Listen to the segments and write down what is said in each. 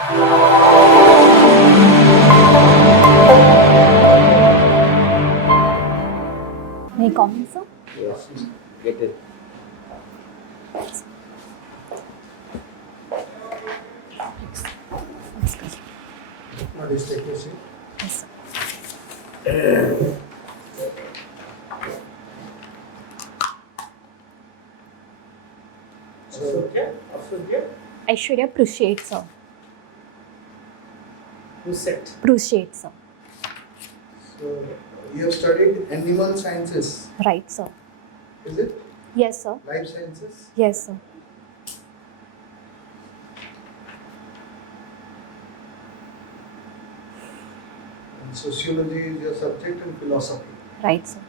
May I come in, sir? Yes, get it. Please take your seat. Yes, sir. Aishwarya Prushetth, sir. Prushetth, sir. So, you have studied animal sciences, Right, sir. is it? Yes, sir. Life sciences? Yes, sir. And sociology is your subject and philosophy. Right, sir.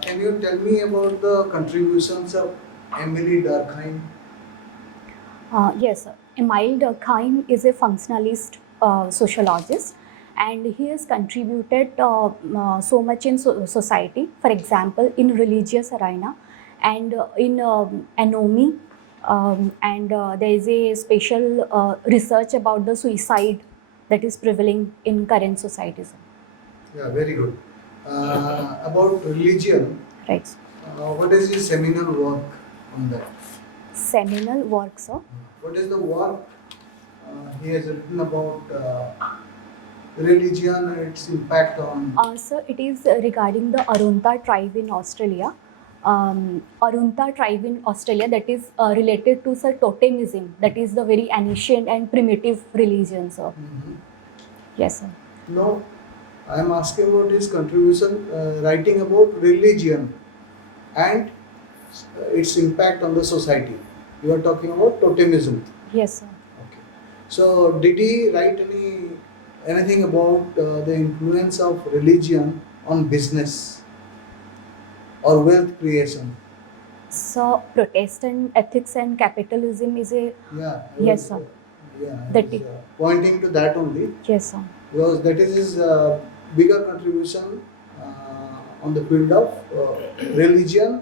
Can you tell me about the contributions of Emily Durkheim? Yes, sir. Emile Durkheim is a functionalist sociologist, and he has contributed so much in society. For example, in religious arena, and in anomy, and there is a special research about the suicide that is prevailing in current society, sir. Yeah, very good. About religion, Right. what is his seminal work on that? Seminal work, sir. What is the work he has written about religion and its impact on? Sir, it is regarding the Arunta tribe in Australia. Arunta tribe in Australia, that is related to, sir, totemism. That is the very ancient and primitive religion, sir. Mhm. Yes, sir. No, I am asking about his contribution writing about religion and its impact on the society. You are talking about totemism. Yes, sir. Okay. So, did he write anything about the influence of religion on business or wealth creation? So, Protestant ethics and capitalism is a Yeah. yes, sir. Yeah. That I was, pointing to that only yes, sir. because that is his bigger contribution on the field of religion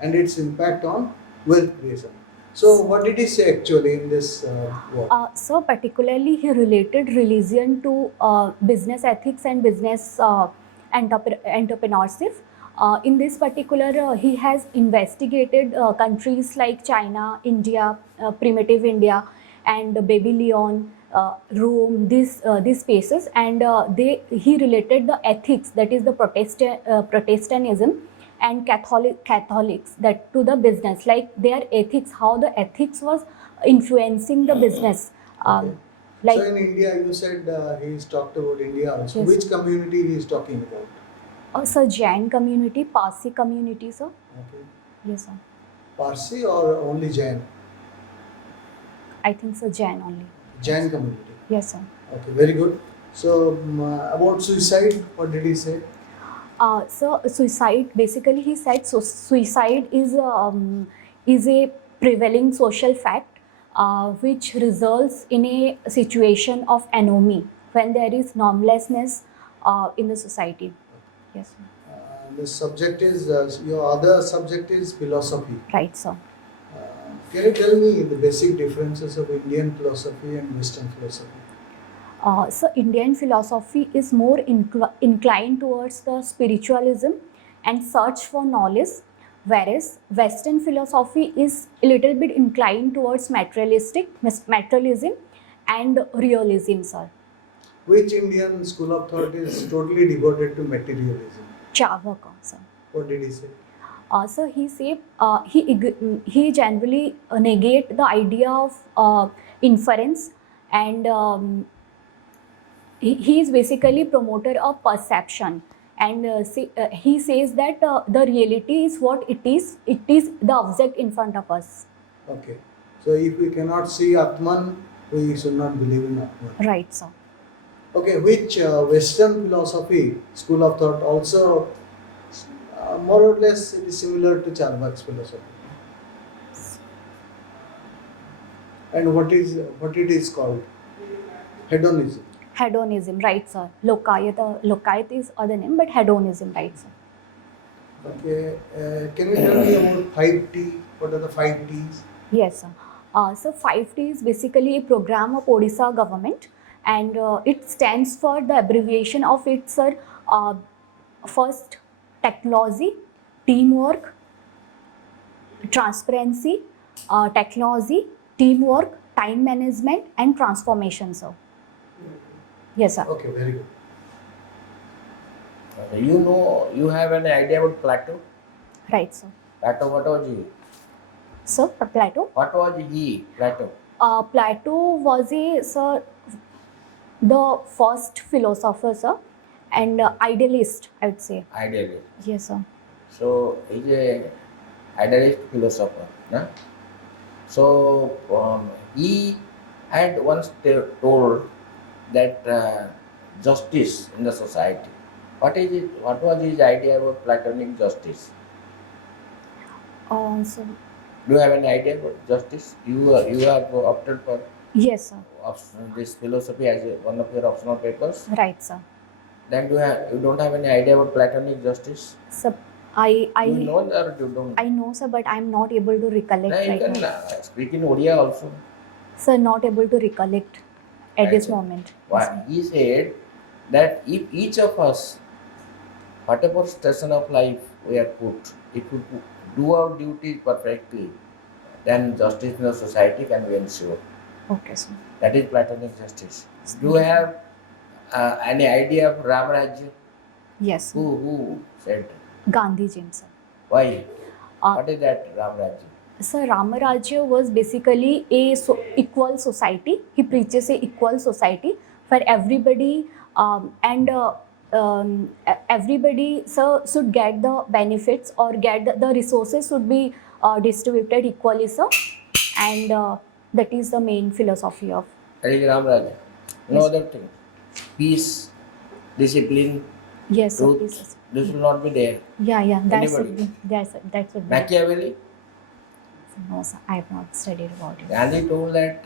and its impact on wealth creation. So, what did he say actually in this work? So, particularly, he related religion to business ethics and business entrepreneurship. In this particular, he has investigated countries like China, India, primitive India, and Babylon, Rome. These spaces, and he related the ethics, that is the Protestantism, and Catholics, that to the business, like their ethics, how the ethics was influencing the business. Okay. Like, So in India, you said he's talked about India also. Yes. Which community he is talking about? sir, Jain community, Parsi community, sir. Okay. Yes, sir. Parsi or only Jain? I think so, Jain only. Jain community. Yes, sir. Okay, very good. So about suicide, what did he say? So suicide, basically he said, so suicide is a prevailing social fact which results in a situation of anomy when there is normlessness in the society. Yes, sir. The subject is your other subject is philosophy. Right, sir. Can you tell me the basic differences of Indian philosophy and Western philosophy? So Indian philosophy is more inclined towards the spiritualism and search for knowledge, whereas Western philosophy is a little bit inclined towards materialism and realism, sir. Which Indian school of thought is totally devoted to materialism? Charvaka, sir. What did he say? So he say he generally negate the idea of inference, and he is basically promoter of perception, and he says that the reality is what it is the object in front of us. Okay. So if we cannot see Atman, we should not believe in Atman. Right, sir. Okay, which Western philosophy, school of thought, also more or less it is similar to Charvak's philosophy. And what it is called? Hedonism. Hedonism, right, sir. Lokayat is other name, but hedonism, right, sir. Okay, can you tell me about 5T? What are the 5 Ts? Yes, sir. So 5T is basically a program of Odisha government, and it stands for the abbreviation of its first technology, teamwork, transparency, technology, teamwork, time management, and transformation, sir. Yes, sir. Okay, very good. You know, you have an idea about Plato? Right, sir. Plato, what was he? Sir, Plato. What was he, Plato? Plato was the first philosopher, sir, and idealist, I would say. Idealist. Yes, sir. So, he's a idealist philosopher. No? So, he had once told that justice in the society. What is it? What was his idea about Platonic justice? So Do you have any idea about justice? You have opted for yes, sir. this philosophy as one of your optional papers. Right, sir. Then you don't have any idea about Platonic justice? So You I know or you don't? I know, sir, but I'm not able to recollect No, you right can now. speak in Odia also. Sir, not able to recollect at this Right. moment. Why? He said that if each of us, whatever station of life we are put, if we do our duties perfectly, then justice in the society can be ensured. Okay, sir. That is Platonic justice. Do you have any idea of Ram Rajya? Yes, sir. Who said? Gandhi Ji, sir. Why? Uh, What is that Ram Rajya? Sir, Ramarajya was basically a equal society. He preaches a equal society for everybody, and everybody, sir, should get the benefits or get the resources should be distributed equally, sir. And that is the main philosophy of. That is Ram Rajya. No Yes. other thing. Peace, discipline, Yes, sir. truth. Please. This will not be there. Yeah. That Anybody? should be. That should be. Machiavelli, No, sir. I have not studied about it. Gandhi told that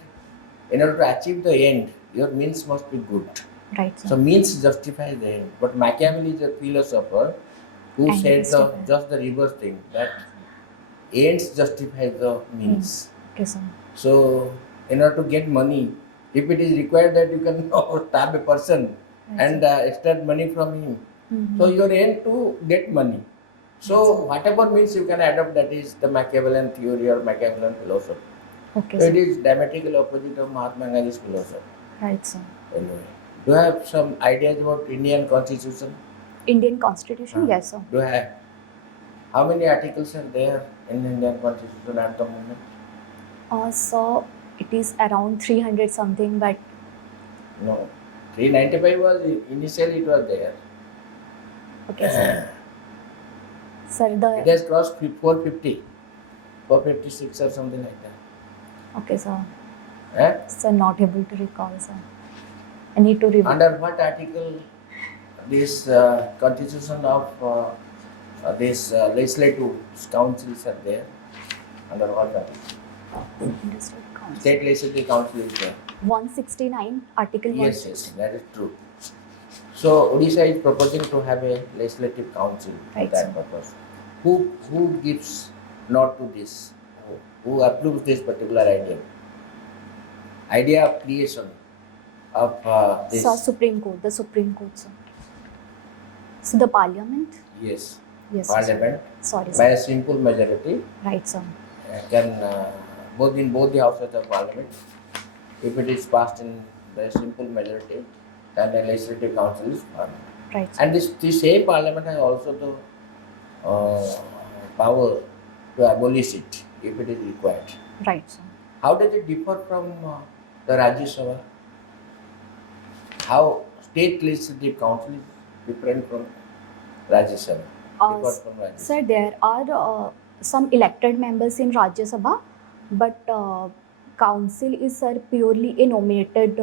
in order to achieve the end, your means must be good. Right, sir. So means justify the end. But Machiavelli is a philosopher who And said justify. just the reverse thing, that ends justify the means. Okay, sir. So in order to get money, if it is required that you can stab a person Right, and extract money from him, Mhm. so your aim to get money. So whatever means you can adopt, that is the Machiavellian theory or Machiavellian philosophy. Okay, So it sir. is diametrically opposite of Mahatma Gandhi's philosophy. Right, sir. Anyway, do you have some ideas about Indian Constitution? Indian Constitution, yes, sir. Do you have? How many articles are there in Indian Constitution at the moment? So it is around 300 something, but No. 395 was initially it was there. okay, sir. Sir, It has crossed 450, 456 or something like that. okay, sir. Eh? Sir, not able to recall, sir. I need to review. Under what article this constitution of this legislative councils are there? Under what article? Understood. Council. State legislative council is there. 169, Article Yes, 169. that is true. So Odisha is proposing to have a legislative council for Right, that sir. purpose. Who gives nod to this? Who approves this particular idea? Idea of creation of this. Sir, Supreme Court, the Supreme Court, sir. So the Parliament? Yes, Yes, sir. Parliament Sorry, by sir. a simple majority Right, sir. can both the houses of Parliament, if it is passed in the simple majority, then the legislative council is formed. Right, sir. And this same Parliament has also the power to abolish it if it is required. Right, sir. How does it differ from the Rajya Sabha? How state legislative council is different from Rajya Sabha? Differ from Rajya Sir, there are some elected members in Rajya Sabha, but council is, sir, purely a nominated,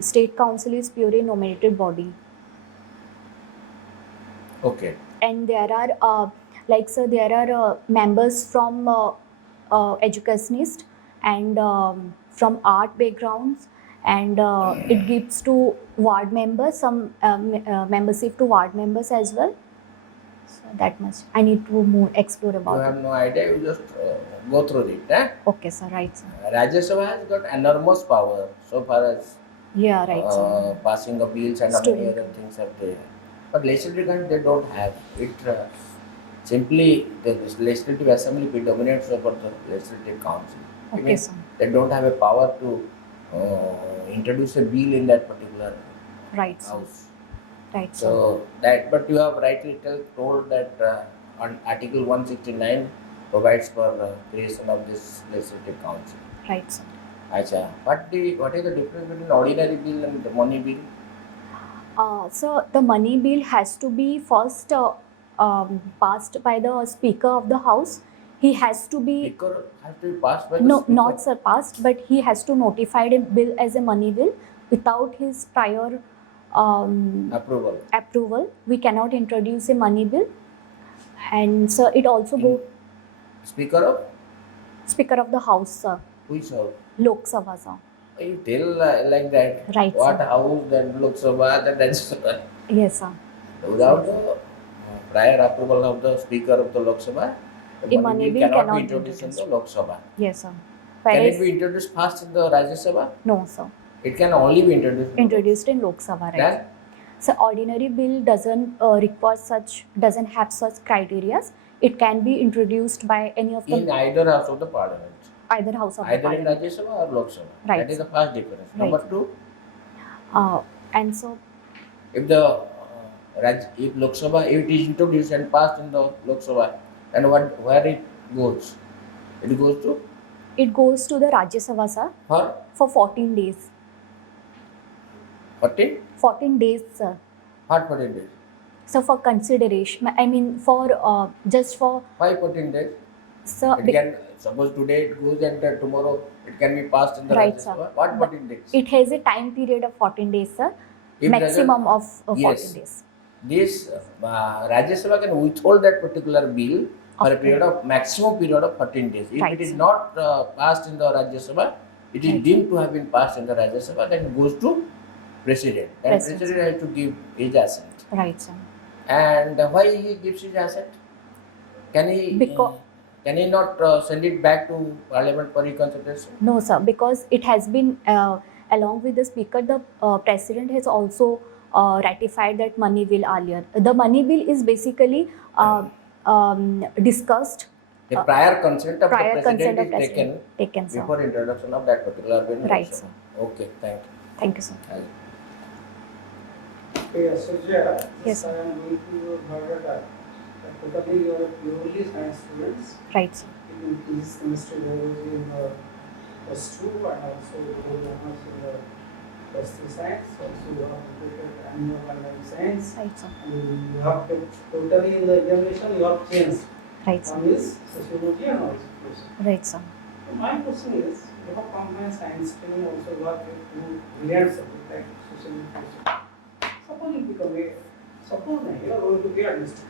state council is purely a nominated body. Okay. And there are, sir, there are members from educationist and from art backgrounds, and it gives to ward members, some membership to ward members as well. So that much I need to more explore You about have it. no idea, you just go through it. Okay, sir. Right, sir. Rajya Sabha has got enormous power so far as Yeah, right, sir. passing of bills and many Student. other things are there. But legislative country, they don't have it. Simply, the legislative assembly predominates over the legislative council. I Okay, mean, sir. they don't have a power to introduce a bill in that particular Right, sir. house. Right, sir. So that, but you have rightly told that on Article 169 provides for creation of this legislative council. Right, sir. Acha, what is the difference between ordinary bill and the money bill? So the money bill has to be first passed by the Speaker of the House. He has to be Speaker has to be passed by the no, speaker. not surpassed, but he has to notify a bill as a money bill without his prior approval. We cannot introduce a money bill, and so it also go Speaker of Speaker of the House, sir. which house? Lok Sabha, sir. You tell like that. Right, What sir. house that Lok Sabha that Rajya Sabha? Yes, sir. Without the prior approval of the Speaker of the Lok Sabha, the A money money bill bill cannot cannot be be introduced in introduced. the Lok Sabha. Yes, sir. Can Whereas it be introduced first in the Rajya Sabha? no, sir. It can only be introduced In Lok Sabha, right? Then So ordinary bill doesn't have such criteria. It can be introduced by any of in the either house of the parliament, either house of the either in parliament. Rajya Sabha or Lok Sabha. Right. That is the first difference. Right. Number two, And so if the if Lok Sabha, if it is introduced and passed in the Lok Sabha, then where it goes? It goes to it goes to the Rajya Sabha, sir, for 14 days. 14? 14 days, sir. What 14 days? So for consideration, I mean for just for Why 14 days? sir. It can, suppose today it goes and tomorrow it can be passed in the Right, Rajya sir. Sabha. What 14 days? It has a time period of 14 days, sir. If Maximum of 14 yes. days. This Rajya Sabha can withhold that particular bill for a period of maximum period of 14 days. If Right, it is sir. not passed in the Rajya Sabha, it is Right. deemed to have been passed in the Rajya Sabha, then it goes to President. And President has to give his assent. Right, sir. And why he gives his assent? Can he not send it back to Parliament for reconsideration? No, sir, because it has been along with the Speaker, the President has also ratified that money bill earlier. The money bill is basically discussed. The prior consent of prior the consent President of is taken, sir. before introduction of that particular bill. Right, also. sir. Okay, thank you. Thank you, sir. Okay, Surya, Yes, I am going to your biodata. Totally, you are purely science students. Right, sir. In physics, chemistry, biology in the +2 and also honors in the +3 science. Also, you have completed animal and life science. Right, sir. And you have totally in the examination, you have changed. Right, sir. One is sociology and also philosophy. Right, sir. So my question is, you have combined science stream also work with two brilliant subjects like sociology and philosophy. Suppose you become a, suppose you are going to be administrator.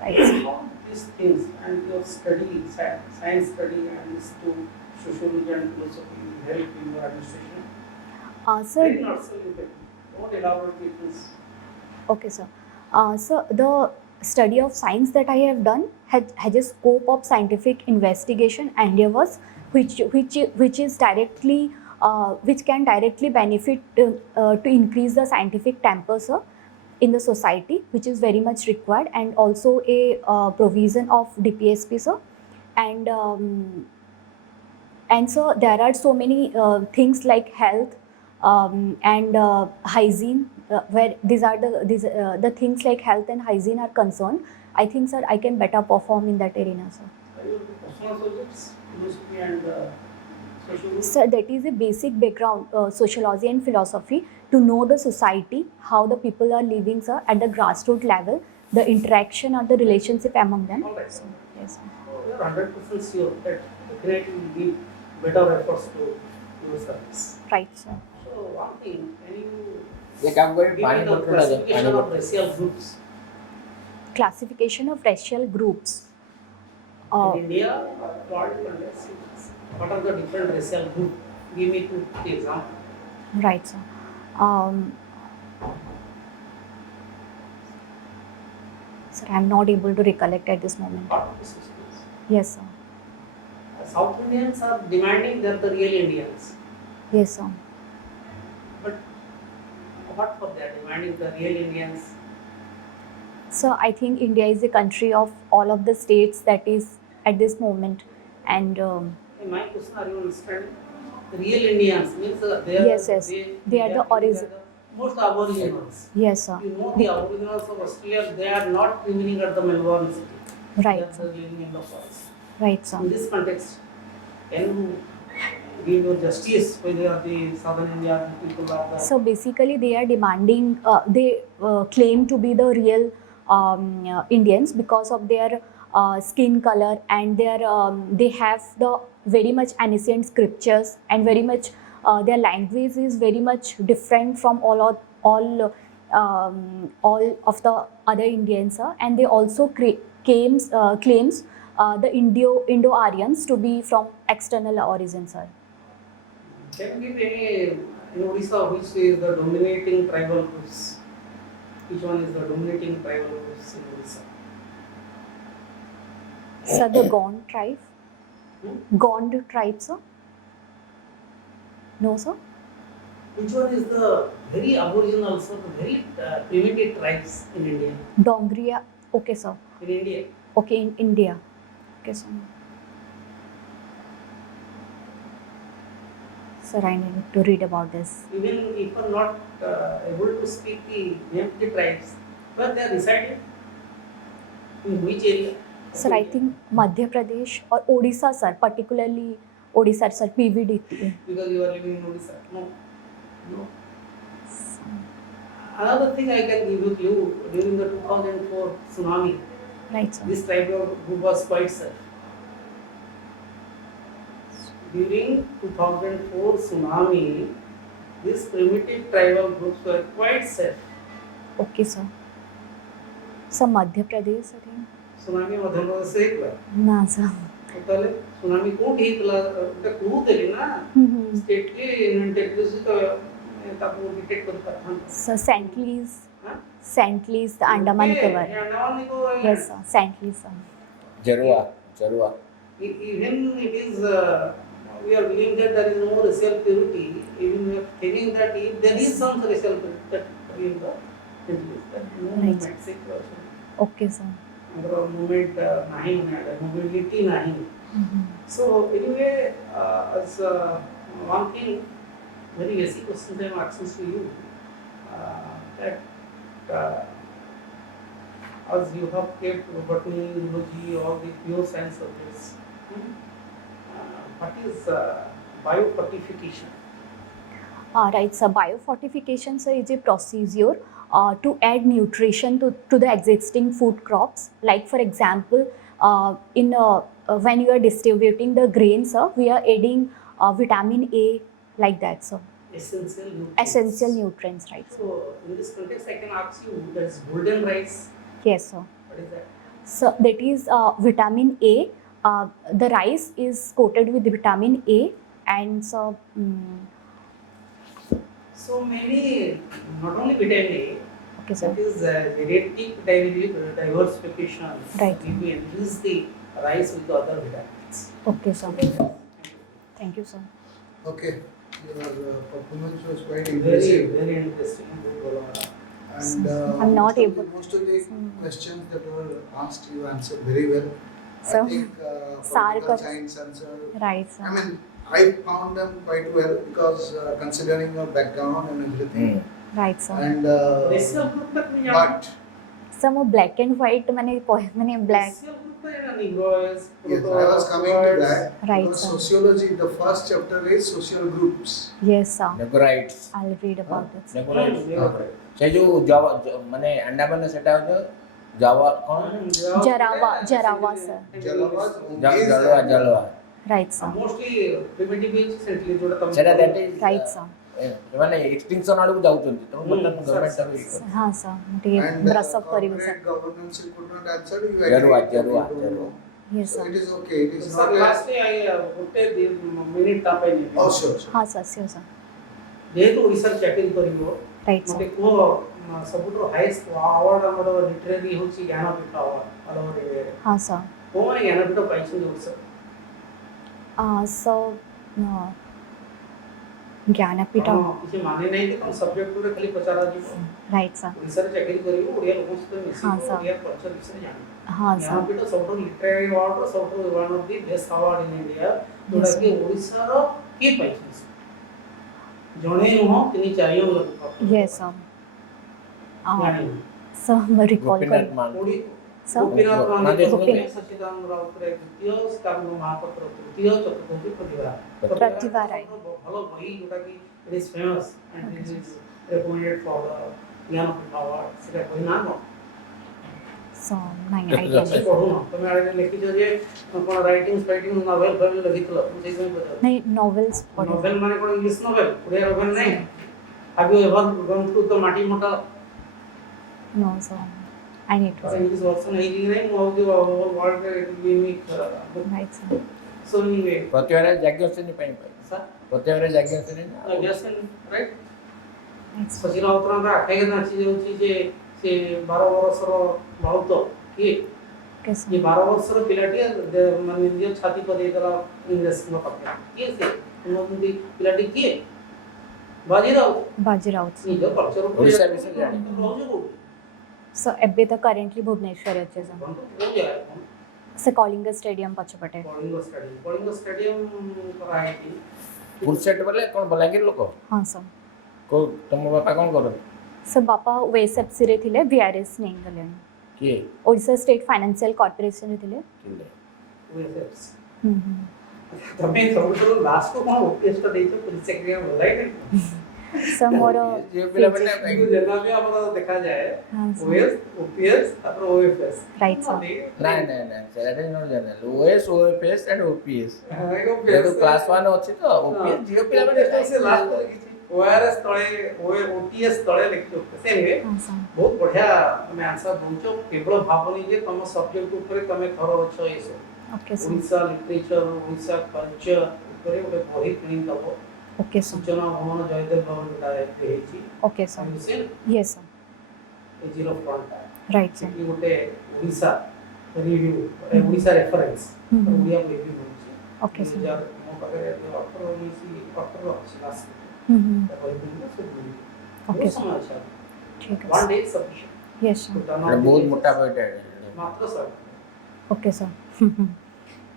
Right, sir. How these things and your study, science study and these two, sociology and philosophy help in your administration? Sir, Very not so you can. Don't elaborate it. okay, sir. So the study of science that I have done has a scope of scientific investigation endeavors, which is directly which can directly benefit to increase the scientific temper, sir, in the society, which is very much required, and also a provision of DPSP, sir, and so there are so many things like health and hygiene, where these are the things like health and hygiene are concerned. I think, sir, I can better perform in that arena, sir. Your personal subjects, philosophy and sociology. Sir, that is a basic background, sociology and philosophy, to know the society, how the people are living, sir, at the grassroots level, the interaction or the relationship among them. All right. So, yes, sir. So you are 100% sure that definitely will give better efforts to your service. Right, sir. So one thing, can you Like I'm going give to me the classification of racial groups Classification of racial groups. in India or world countries? What are the different racial groups? Give me two examples. Right, sir. Sir, I am not able to recollect at this moment. Part of the systems. Yes, sir. South Indians are demanding they're the real Indians. Yes, sir. But what for they are demanding the real Indians? So I think India is a country of all of the states that is at this moment, and In my question, are you understanding? The real Indians means they are Yes, yes. They are the origin. most aboriginals. yes, sir. You know the aboriginals of Australia, they are not remaining at the Melbourne city. Right, They sir. are living in the forest. Right, sir. In this context, can you give your justice whether the Southern India people are the So basically, they are demanding. They claim to be the real Indians because of their skin color, and they have the very much ancient scriptures, and very much their language is very much different from all of the other Indians, and they also claims the Indo-Aryans to be from external origin, sir. Can you give any in Odisha which is the dominating tribal groups? Which one is the dominating tribal groups in Odisha? Sir, the Gond tribe. Gond tribe, sir? No, sir? Which one is the very aboriginal, so the very primitive tribes in India? Dongria. Okay, sir. In India, Okay, in India. Okay, sir. Sir, I need to read about this. even if you are not able to speak the name of the tribes, where they are resided, in which area? Sir, I think Madhya Pradesh or Odisha, sir. Particularly Odisha, sir. PVDT. Because you are living in Odisha. No, no. Another thing I can give you clue, during the 2004 tsunami, Right, sir. this tribal group was quite safe. During 2004 tsunami, these primitive tribal groups were quite safe. Okay, sir. Sir, Madhya Pradesh, I think. Tsunami Madhya Pradesh ହେଇଥିଲା No, sir. ତାହେଲେ tsunami କୋଉଠି ହେଇଥିଲା ଗୋଟେ clue ଦେଲି ନା ଷ୍ଟେଟଲି intelligence ତ ତାକୁ detect କରି ପାରଥାନ୍ତା Sir, Saint Louis, the Andaman Nicobar. Andaman Nicobar. Yes, sir. Saint Louis, sir. Jarua. Even it is we are believing that there is no racial purity, even we are thinking that if there is some racial purity that in the that no Right. movement situation. Okay, sir. Movement nahi mobility nahi. So anyway, as one thing, very basic question I am asking to you, that as you have kept botany, zoology, all the pure science subjects, what is biofortification? Right, so biofortification, sir, is a procedure to add nutrition to the existing food crops. Like for example, when you are distributing the grains, sir, we are adding vitamin A, like that, sir. Essential nutrients, right, sir. So in this context, I can ask you, that is golden rice. Yes, sir. What is that? So that is vitamin A. The rice is coated with vitamin A, and so So maybe not only vitamin A, okay, sir. that is genetic diversification. Right. We will increase the rice with other vitamins. Okay, sir. Thank you, sir. Okay, your performance was quite Very, impressive. very interesting. And I'm not able- most of the questions that were asked, you answered very well. So, I think SAR political got- science answer. Right, sir. I mean, I found them quite well because considering your background and everything. Right, sir. And Racial group तक नहीं जाना। but Some black and white मैंने black. Racial group तो है ना, Negroes, yes, I was coming to that. Right, Because sir. sociology, the first chapter is social groups. Yes, sir. Negrites. I'll read about it. sir. Negrites. ସେ ଯୋଉ ମାନେ ଆଣ୍ଡାମାନ ସେଟା ହଉଛି ଜାୱା କ'ଣ Jarawa, sir. ଜାଲୁଆ Right, sir. Mostly primitive age essentially जोड़ा तम ସେଟା that is Right, sir. ସେମାନେ ଏକ୍ସଟିଂସନ ଆଡକୁ ଯାଉଛନ୍ତି ତେଣୁ ବର୍ତ୍ତମାନ ଗଭର୍ଣ୍ଣମେଣ୍ଟ ତାକୁ ଇଏ କରୁଛି। हाँ, sir. ଟିକେ And brush up କରିବି, sir. corporate governance you could not answer. You Jarua, agreed Jarua, to- Jarua. Yes, So sir. it is okay. It is Sir, not. lastly I ଗୋଟେ minute ତା ପାଇଁ ନେବି। Oh, sure, sure. हाँ, sir. Sure, sir. ଯେହେତୁ ଓଡ଼ିଶାରେ ଚାକିରି କରିବ Right, ମୋତେ sir. କୁହ ସବୁଠୁ ହାଇଏଷ୍ଟ ଆୱାର୍ଡ ଆମର ଲିଟରାରୀ ହେଉଛି ଜ୍ଞାନପୀଠ ଆୱାର୍ଡ ଅଲ୍ ଓଭର ଇଣ୍ଡିଆରେ। हाँ सर। କୋଉମାନେ ଜ୍ଞାନପୀଠ ପାଇଛନ୍ତି ଓଡ଼ିଶାରେ? So ज्ञानपीठ କ'ଣ କିଛି ମାନେ ନାହିଁ କି ତୁମ ସବଜେକ୍ଟ ଉପରେ ଖାଲି ପ୍ରଚାର ଯିବ? Right sir. ଓଡ଼ିଶାରେ ଚାକିରି କରିବ, ଓଡ଼ିଆ ଲୋକଙ୍କ ସହିତ ମିଶିବ, ହଁ, ସାର୍। ଓଡ଼ିଆ କଲଚର ବିଷୟରେ ଜାଣିବ। हाँ सर। ଜ୍ଞାନପୀଠ ସବୁଠୁ ଲିଟରାରୀ ଆୱାର୍ଡର ସବୁଠୁ one of the best award in India, ଯୋଉଟାକି ଓଡ଼ିଶାର କିଏ ପାଇଛନ୍ତି? ଜଣେ ନୁହଁ, ତିନି ଚାରି ଜଣ ଲୋକ ପାଇଛନ୍ତି। Yes sir। ଜାଣିବ। सर मैं रिकॉल ଗୋପୀନାଥ कर ମାନ କୋଉଠି? सर। ଗୋପୀନାଥ ଗୋପୀନାଥ ମହାନ୍ତି ଗୋପୀନାଥ। ସଚ୍ଚିଦାନନ୍ଦ ରାଉତରାୟ ଦ୍ୱିତୀୟ, ସୀତାନନ୍ଦ ମହାପାତ୍ର ତୃତୀୟ, ଚତୁର୍ଥ ହେଉଛି ପ୍ରତିଭା। ପ୍ରତିଭା ରାୟ। ଭଲ ବହି ଯୋଉଟାକି ଇଟ୍ is famous and it is recommended for the Jnanpith award. ସେଟା ବହି ନାଁ କ'ଣ? So नहीं आइडिया କିଛି ପଢ଼ୁନ, ତମେ ଆଡ଼େ ଲେଖିଛ ଯେ କ'ଣ ରାଇଟିଂ ନଭେଲ ଫଭେଲ ଲେଖିଥିଲ, ମୁଁ ସେଇଥିପାଇଁ ପଚାରୁଛି। नहीं नॉवेल्स पढ़े। ନଭେଲ ମାନେ କ'ଣ ଇଂଲିଶ ନଭେଲ? ଓଡ଼ିଆ ନଭେଲ ନାହିଁ? Have you ever gone through the Mati Mota No sir I need to English version ହେଇଛି କି ନାହିଁ? ମୁଁ ଭାବୁଛି ୱାର୍ଲଡରେ it will be unique book. Right sir. So anyway ପ୍ରତିଭାରେ ଯାଜ୍ଞସେନୀ ପାଇଁ ସାର୍ ପ୍ରତିଭାରେ ଯାଜ୍ଞସେନୀ ନା ଆଜ୍ଞା ରାଇଟ୍। Right, sir। ସଚିନ ରାଉତରାୟଙ୍କ ଆଖାଇରେ ନାଚି ଯାଉଛି ଯେ ସେ 12 ବର୍ଷର ବାଳୁତ କିଏ? Okay ये sir। 12 ବର୍ଷର ପିଲାଟିଏ ମାନେ ନିଜ ଛାତି ପଦେଇଦେଲା ଇଂରେଜଙ୍କ ପାଖରେ। କିଏ ସେ? ତୁମନ୍ତି ପିଲାଟି କିଏ? ବାଜିରାଉତ। बाजी राउत ନିଜ କଲଚର ଓଡ଼ିଶା ବିଷୟରେ ଜାଣି। ରହୁଛୁ କୋଉଠି? सर एबे तो करेंटली भुवनेश्वर अच्छे सर। କୋଉ ଜାଗାରେ? से कलिंग स्टेडियम पछपटे। କଳିଙ୍ଗ ଷ୍ଟାଡିୟମ କରାହେଇଛି। ଫୁଲସେଟ ବୋଲେ କ'ଣ ବଲାଙ୍ଗୀର ଲୋକ? हाँ सर। କୋଉ ତମ ବାପା କ'ଣ କରନ୍ତି? सर बापा ओएसएफसी रे थिले वीआरएस नहीं गले। କିଏ ओडिशा स्टेट फाइनेंशियल कॉर्पोरेशन रे थिले। ଥିଲେ? OSFs। हम्म। ତମେ ସବୁଠାରୁ ଲାଷ୍ଟକୁ କ'ଣ ଓପିଏସ୍ ଟା ଦେଇଛ ପୁଲିସ ଚାକିରି ଭଲ ଲାଗେ? सर मोर ଝିଅ ପିଲାମାନେ କିନ୍ତୁ ଜେନେରାଲି ଆମର ଦେଖାଯାଏ हाँ सर। OS, OPS ତାପରେ OFS। Right sir. ନାଇଁ ନାଇଁ ନାଇଁ ସେଇଟା ନଟ୍ ଜାଣିଲେ OS OFS ଆଣ୍ଡ OPS ଯେହେତୁ କ୍ଲାସ୍ 1 ଅଛି ତ OPS ଝିଅ ପିଲାମାନେ ସେ ଲାଷ୍ଟ କିଛି ORS ତଳେ OTS ତଳେ ଲେଖିଛୁ। ଏନିୱେ हाँ सर। ବହୁତ ବଢ଼ିଆ ତମେ ଆନ୍ସର ଦଉଛ। କେବଳ ଭାବନି ଯେ ତମ ସବଜେକ୍ଟ ଉପରେ ତମେ ଥର ଅଛ ଏସବୁ। Okay sir. Odisha literature, Odisha culture ଉପରେ ଗୋଟେ ବହି କିଣିଦେବ। Okay sir. ସୂଚନା ଭବନ ଜୟଦେବ ଭବନ ଯୋଉଟା ଏବେ ହେଇଛି। Okay sir. Yes sir. ଏଜିର ଫ୍ରଣ୍ଟଟା राइट सर। ସେଠି ଗୋଟେ ଓଡ଼ିଶା ରିଭ୍ୟୁ, ଗୋଟେ ଓଡ଼ିଶା ରେଫରେନ୍ସ ଓଡ଼ିଆ ବହି ବି ମିଳୁଛି। Okay sir. ମୋ ପାଖରେ 18 ଅଛି ଲାଷ୍ଟ हम्म। ବହି କିଣିଲେ ସେ ବହି ओके ବହୁତ सर। ସମୟ ଅଛି। ठीक है one sir. Day sufficient yes sir. ବହୁତ ମୋଟା ବହିଟା ମାତ୍ର ସର ओके सर।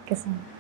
Okay sir.